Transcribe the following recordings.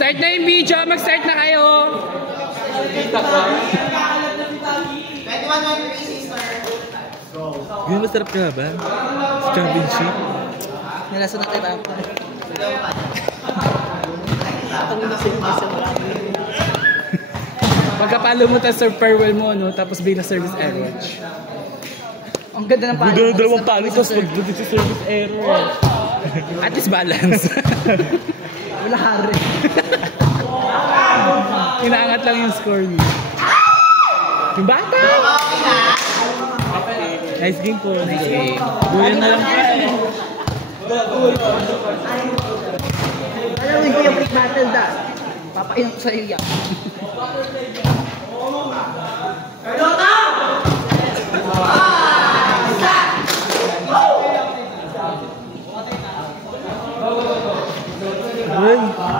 Start na yung video. Mag-start na kayo. Ganun masarap ka ba? Championship? Nalaso na tayo ako. Pagkapalo mo ta farewell mo, no? Tapos bigla service error. Ang ganda ng palo. Ganda ng dalawang palo, tapos pagdating sa service error. At least balance. Wala hari. Inaangat lang yung score niya. Yung bata! Nice game po. Nice game. Buyan na lang pa eh. Alam mo yung break battle da. Papainom ko sa'yo yan.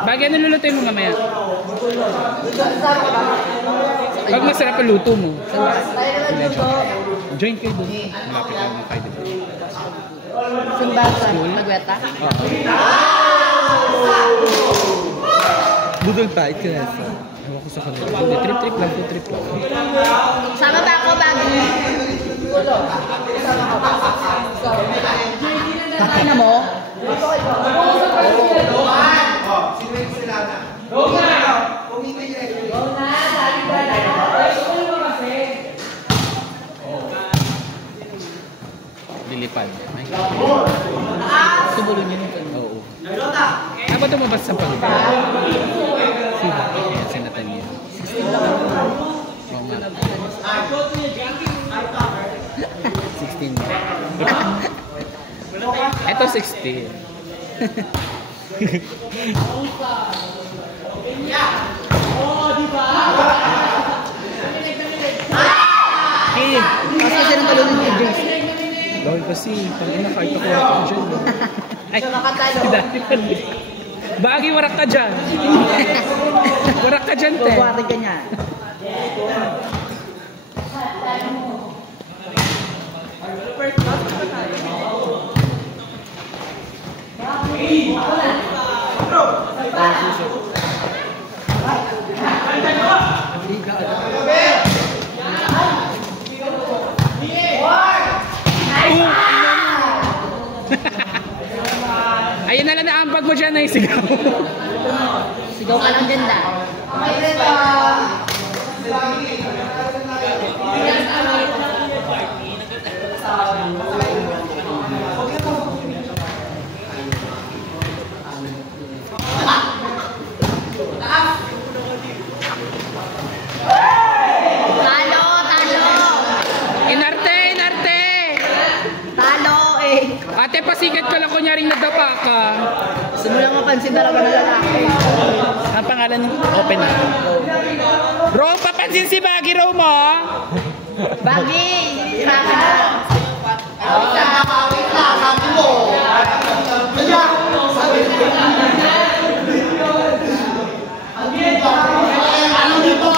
Bagay ano lulutuin mo mamaya? Pag masarap ang luto mo. Join kayo doon. Malapit lang mga kayo doon. Simbasa. Magweta? Budol pa, ikinesa. Ewan ko sa kanila. Trip lang po, trip lang. Sama ba ako, Baggy? Bakit na mo? Lilipad. Tubulo niyo nito. Oo. Dapat tumabas sa pagkakas. Sino? Ayan, sinatan niya. 16. Ito 16. Mas kasi ng talon ni Jace. Dahil kasi, pangina kahit ako warak ka dyan. Ay, dati pa rin. Bagay warak ka dyan. Warak ka dyan, te. Buwari ka niya. Ayun na lang na ambag mo dyan na yung sigaw. Sigaw ka lang din da. Ate, pasikat ka lang kunyaring nagdapa ka. Simulang mapansin talaga ng lalaki. Ang pangalan niya? Open na. Bro, papansin si Baggy Row mo? Baggy! Sabi mo! Sabi mo! Ano dito?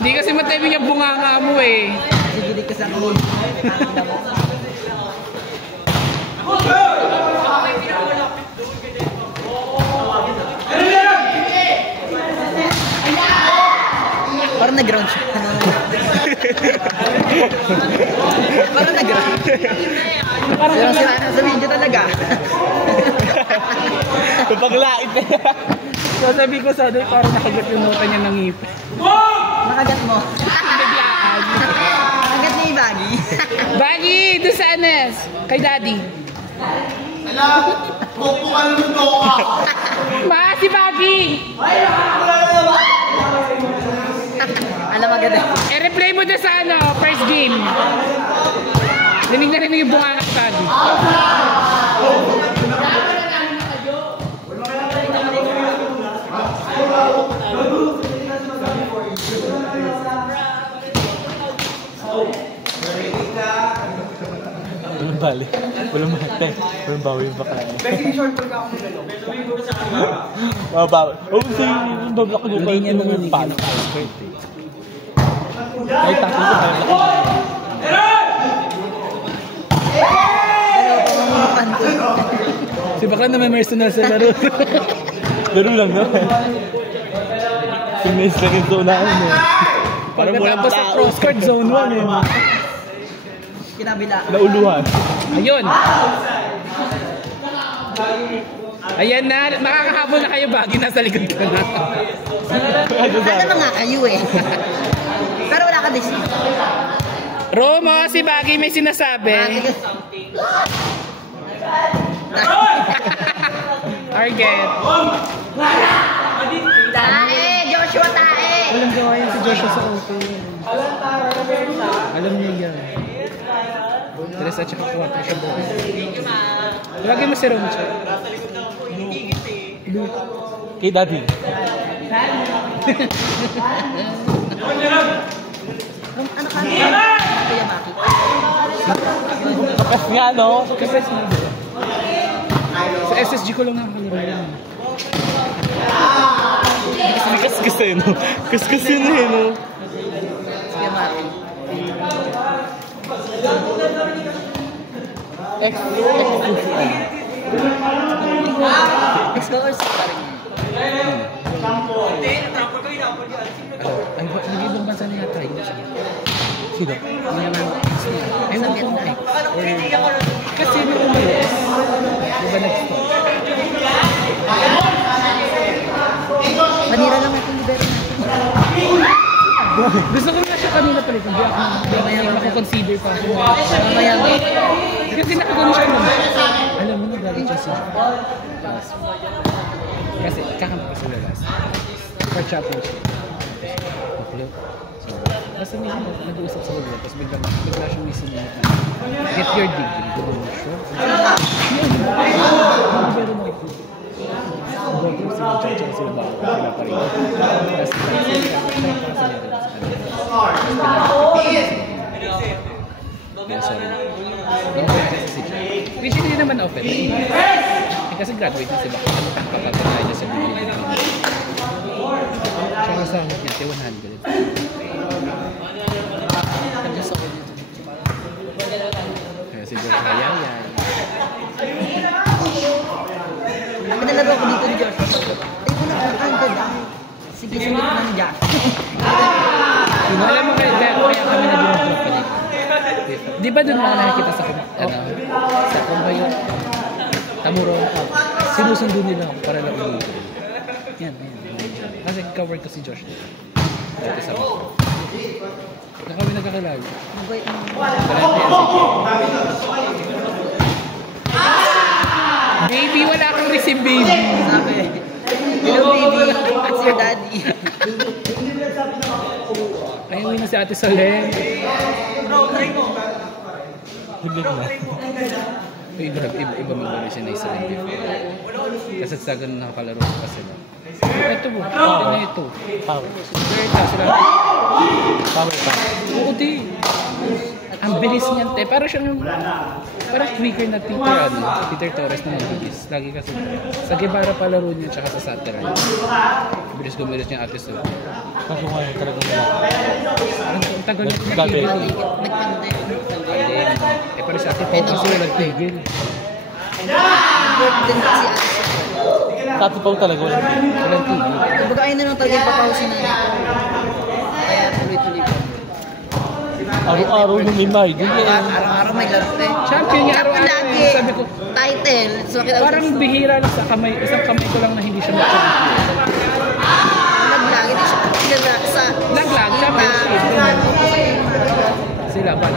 Hindi kasi matibig yung bunganga mo eh. Sigilig ka sa akin. Parang nag-ground siya. Parang nag-ground. Parang sa video talaga. Paglait na yan. So sabi ko sa doon, parang nakagat yung nota niya ng ngipin. Nakagat mo. Biglaan. Nakagat ni Baggy. Baggy, doon sa Anes. Kay Daddy. Alam, pupukan mo ito ka. Ma, si Baggy! Alam maganda. I-replay mo doon sa ano, first game. Rinig na rinig yung bunganga sa Baggy. Walang bali. Walang mate. Walang bawi yung bakla. Kasi short talk ako nila. Mababawi. Oh, kasi yung babla ko Hindi niya naman palo. Kahit tackle ko, kaya laki. Pamumukan ko. Si Bakla na may personal sa laro. Laro lang naman. Sinis lang yung zonaan eh. Parang walang Pagkatapos sa tao. crosscourt zone 1 eh. Kinabila. Nauluhan. Ayun. Ayan na, makakahabol na kayo Bagi, nasa likod ka na. Sana mga kayo eh. Pero wala ka decision. Romo, si Bagi may sinasabi. Target. Tae! Joshua Tae! Walang gawa yan si Joshua sa open. Alam niya yan. Tres at saka 4 siya buhay. Lagi mo si Romo siya. Kay Daddy. Ano ka? Kuya Maki. Kapas nga, no? Kapes na ba? Sa SSG ko lang nakakalaro yan. Kaskas eh, no? Kaskas yun eh, no? Kuya Maki. Explorers pa rin. Ay, nag-ibang bansa na yata yun. Sino? Ewan ko na eh. Kasi nung umalis, di ba nag-stop? Manira lang natin libero natin. Gusto ko nga siya kanina pala. Hindi ako mako-consider pa ako. Mamaya ba? Kasi nakagano siya naman. Alam mo na galing siya siya. Kasi kakampi ko sila last. For championship. Okay. So, basta may nag-uusap sa lugar. Tapos bigla siyang may sinunod na get your degree. Gano'n mo siya. Pero mo ito. Gold sila judge na sila bago. Sila pa rin. Tapos sorry. Which hindi naman open. Kasi graduate na sila. Kapag-apply na sa degree. Tsaka sa niya, 100. Kaya si George Hayaya. Pinalaro ko dito ni Josh. Ay, wala ka agad ah. Sige, sunod na ni Josh. Alam mo kaya kami na doon ng company. Di ba doon mga nakikita sa kung yun? Tamuro. Sinusundo nila ako para lang ulit. Yan. Kasi ka-work ko si Josh. Dati sa mga. Na kami nagkakalago. Mabait mo. Baby, wala kang receive, baby. Sabi, hello baby, that's your daddy. Ayun na si Ate Solen. Higit na. Iba mag-uwi si Nay Solen before. Kasi sa ganun nakakalaro pa sila. Ito po, na ito. Power. Power pa. Oo, di. Ang bilis niyan, te. Parang quicker na Peter Torres na mabilis. Lagi kasi sa Guevara palaro niya tsaka sa Saturday. Bilis gumilis niya Ate Solen. Kaso ngayon talagang wala. Ang tagal na Gabi. Nagpande. Eh, parang sa Ate Pao kasi nagtigil. Work din kasi Ate. Tati Pao talaga wala. Walang tigil. Kumbaga ayun na lang talaga yung papausin na niya. Kaya tuloy-tuloy pa. Araw-araw lumimay. Araw-araw may laro eh. Champion niya araw-araw. Lagi. Sabi ko, Title. So, parang bihira lang sa kamay. Isang kamay ko lang na hindi siya matulog. Naglagi din siya. Sa Naglag, championship. Sila ba?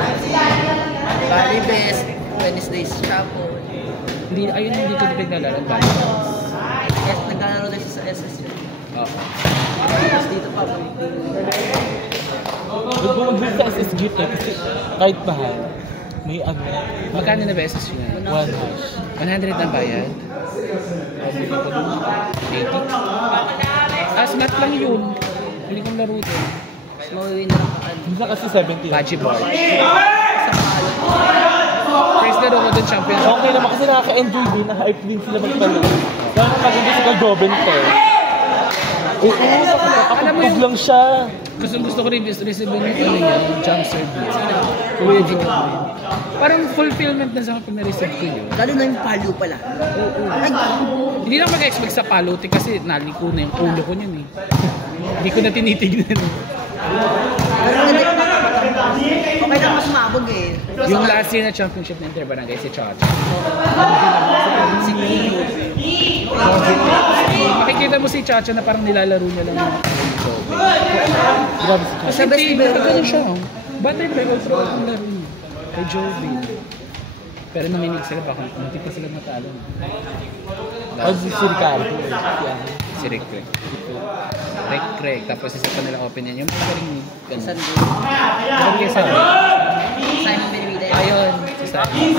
Bali Best, Wednesdays Chapo. Hindi, ayun hindi ko naglalaro ba? Yes, naglalaro din siya sa SSU. Oo. Tapos dito pa po. Nag-bumagbil sa SSG kasi kahit mahal, may ano. Magkano na ba SSU na? 1 hash. 100 na bayad? O, bigyan ko dun. 80? Ah, snap lang yun. Hindi kong laro din. Mawawin na lang kaan. Minsan kasi 70. Pachi board. Sa mahal. First laro ko dun, championship. Okay naman kasi nakaka-enjoy din, na-hype din sila magpalaro. Lalo na maganda si Kaljoben to. Oo, papakapag lang siya. Gusto ko rin receive yung ano niya, yung jump service. Kuya G. Parang fulfillment na sa kapag na-receive ko yun. Lalo na yung palo pala. Ay, Hindi lang mag-expect sa paluti kasi naliko na yung ulo ko niyan eh. Hindi ko na tinitignan. pero maganda yung nakakatang. Okay lang mas mabog eh. Yung last year na championship na Interbarangay, si Chacha. Si Kino. Makikita mo si Chacha na parang nilalaro niya lang yung Joby. Grabe si Kasi Sa best hindi, ever. ganun siya. Butterfly control ang laro niya. Kay Joby. Pero naminig sila, baka hindi pa sila matalo. Oh, si Ricardo. Si Rick Craig. Rick Craig. Tapos isa pa nila open yan. Yung magaling ganun. San Ganun kaya sabi. Simon Benavide. Ayun, si Sabi.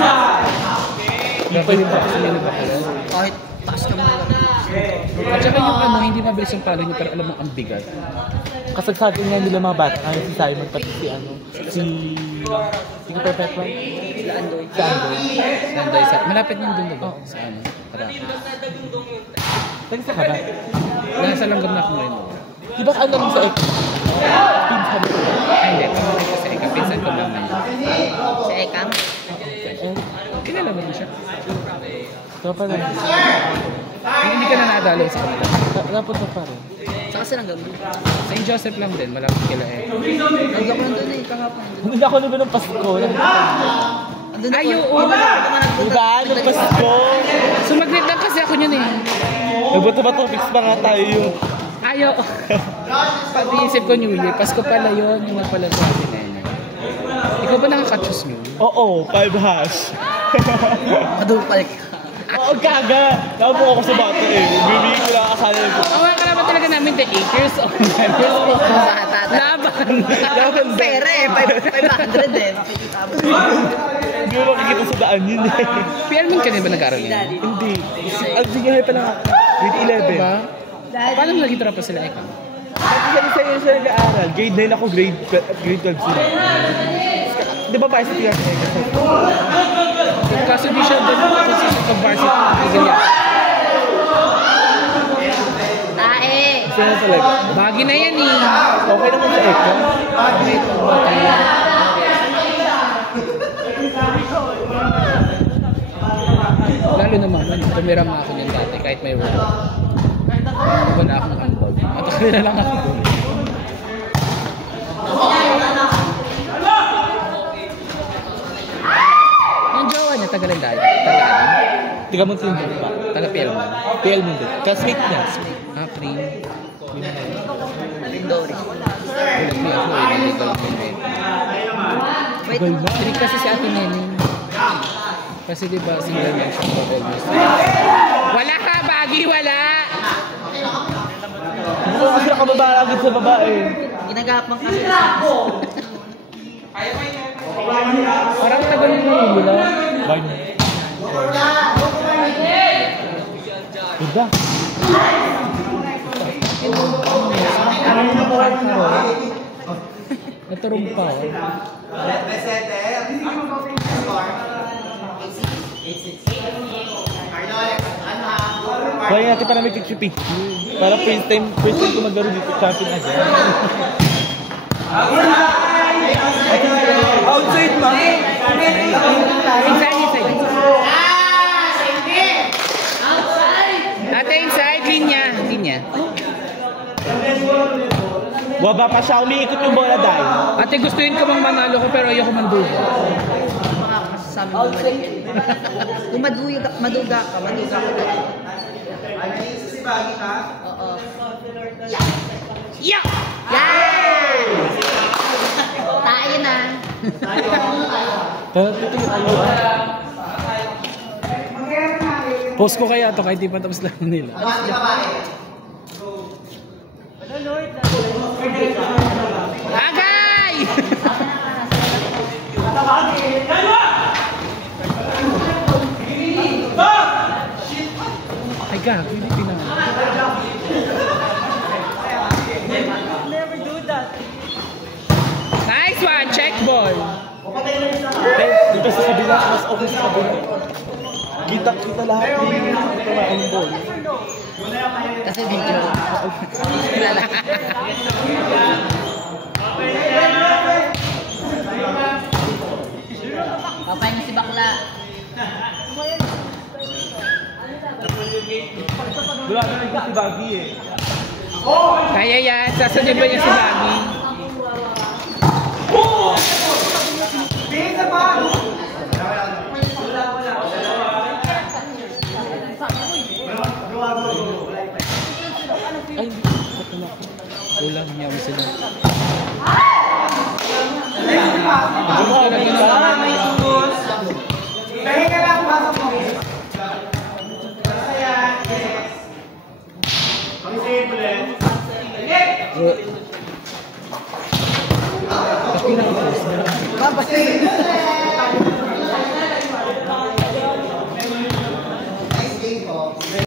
Grabe yung box nila ba pala? Kahit taas ka mo lang. At saka yung ano, hindi mabilis yung palo niya pero alam mo ang bigat. Kasagsagan nga nila mga bata. Ngayon si Simon, pati si ano. Si Perpetual. Sila Andoy. Si Andoy. Nanday sa, malapit niyan dun diba? Sa ano, Paracas. Nagsa ka ba? Nasa langgam na ako ngayon. Di ba ano lang sa X? Pinsan. Ay hindi, pamalik ko sa ika, pinsan ko lang naman. Si Ekang. Kilala mo na siya? Tropa na. Hindi ka na nadalaw sa kanila. Napunta pa rin. Saka silang gabi. St. Joseph lang din, malapit kila eh. Nagam ko nandun eh. Kahapon. Hindi ako naman ng Pasko. Andun ako. Ay, oo. Diba? Nung Pasko. Sumaglit lang kasi ako niyan eh. Nagbato-bato, fix pa nga tayo. Ayaw. Pag-iisip ko New Year, Pasko pala yun, yung pala sa atin na yun. Ikaw ba nakaka-choose nyo? Oo, 5 hash. Madupal ka. Oo, gaga. Naupo ako sa bata eh. Bibigyan ko lang kasali ko. Ang mga kalaban talaga namin, the 8 years old. 9 years old. Laban. Laban pera eh. 500 eh. Makikita mo. Hindi mo makikita sa daan yun eh. PR ka din ba nag-aaral yun? Hindi. Ang singahay pa lang ako. Grade 11. Ba? Paano mo naging pa sila ikaw? Kasi sa iyo siya nag-aaral. Grade 9 ako, grade 12 sila. Di ba ba sa tiyak na Kaso di siya doon consistent of varsity. Tigil yan. Tae. Siya na talaga. Bagi na yan eh. Okay naman sa Eko. Lalo naman, tumira mo ako niyan dati kahit may work. Iba na akong unbound. At na lang ako. Yung jowa niya, tagalan dahil. Tagalan. Tiga mo sinundo pa. Taga-Pielman. PL Mundo. Classmate niya. Ah, Pring. Lindori. Ulit mo ako eh. Nandito ako eh. Wait. Tagal na. Tinig kasi si Ate Neneng. Kasi diba, single man siya for almost. Wala ka, Bagi! Wala! Hindi ko kasi nakababalagid sa babae. Ginagapang kasi. Parang tagal mo na nila. Bye. Diba? Parang nakawal ka ro. Naturong pa. Kaya natin para may picture-picture. Para first time ko maglaro dito, champion agad. Outside ma! Inside, inside. Ate, inside. Linya. Linya. Waba pa siya, umiikot yung bola dahil. Ate, gustuin ko mang manalo ko pero ayoko mandugo. Makakasasabi mo mali. Kung maduga ka dali. Si Baggy ka? Oo. Yeah! Yan! Tayo na. Pero dito yung ayuan. Post ko kaya to kahit di pa tapos lang nila. Agay! Ay gago, hindi pinangalan. Nice one, check ball. Dito sa kabila, mas okay sa kabila. Kita lahat yung tumaan ball. Kasi video. Papayin si bakla. Wala na rin si Baggy eh. Kaya yan, sasadya ba niya si Baggy? Ay, kulang niya mo sila. Pahinga lang, pasok mo. Babas.